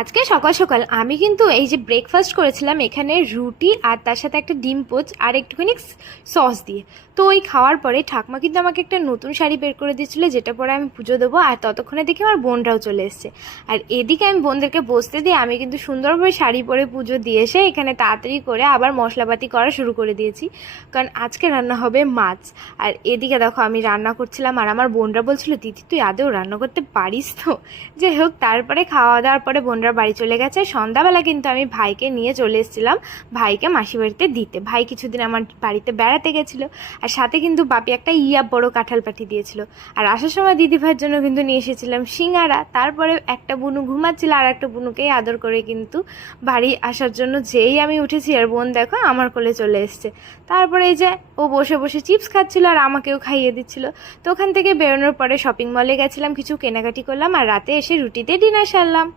আজকে সকাল সকাল আমি কিন্তু এই যে ব্রেকফাস্ট করেছিলাম এখানে রুটি আর তার সাথে একটা ডিম পোচ আর একটুখানি সস দিয়ে। তো ওই খাওয়ার পরে ঠাকমা কিন্তু আমাকে একটা নতুন শাড়ি বের করে দিয়েছিলো, যেটা পরে আমি পুজো দেবো। আর ততক্ষণে দেখি আমার বোনরাও চলে এসছে। আর এদিকে আমি বোনদেরকে বসতে দিয়ে আমি কিন্তু সুন্দরভাবে শাড়ি পরে পুজো দিয়ে এসে এখানে তাড়াতাড়ি করে আবার মশলাপাতি করা শুরু করে দিয়েছি, কারণ আজকে রান্না হবে মাছ। আর এদিকে দেখো আমি রান্না করছিলাম আর আমার বোনরা বলছিল, দিদি তুই আদেও রান্না করতে পারিস তো? যাই হোক, তারপরে খাওয়া দাওয়ার পরে বোনরা বাড়ি চলে গেছে। সন্ধ্যাবেলা কিন্তু আমি ভাইকে নিয়ে চলে এসেছিলাম ভাইকে মাসি বাড়িতে দিতে। ভাই কিছুদিন আমার বাড়িতে বেড়াতে গেছিলো, আর সাথে কিন্তু বাপি একটা বড় কাঁঠাল পাঠিয়ে দিয়েছিল। আর আসার সময় দিদি ভাইয়ের জন্য কিন্তু নিয়ে এসেছিলাম সিঙ্গারা। তারপরে একটা বুনু ঘুমাচ্ছিল, আর একটা বুনুকেই আদর করে কিন্তু বাড়ি আসার জন্য যেই আমি উঠেছি, আর বোন দেখো আমার কোলে চলে এসছে। তারপরে এই যে ও বসে বসে চিপস খাচ্ছিল আর আমাকেও খাইয়ে দিচ্ছিল। তো ওখান থেকে বেরোনোর পরে শপিং মলে গেছিলাম, কিছু কেনাকাটি করলাম, আর রাতে এসে রুটিতে ডিনার সারলাম।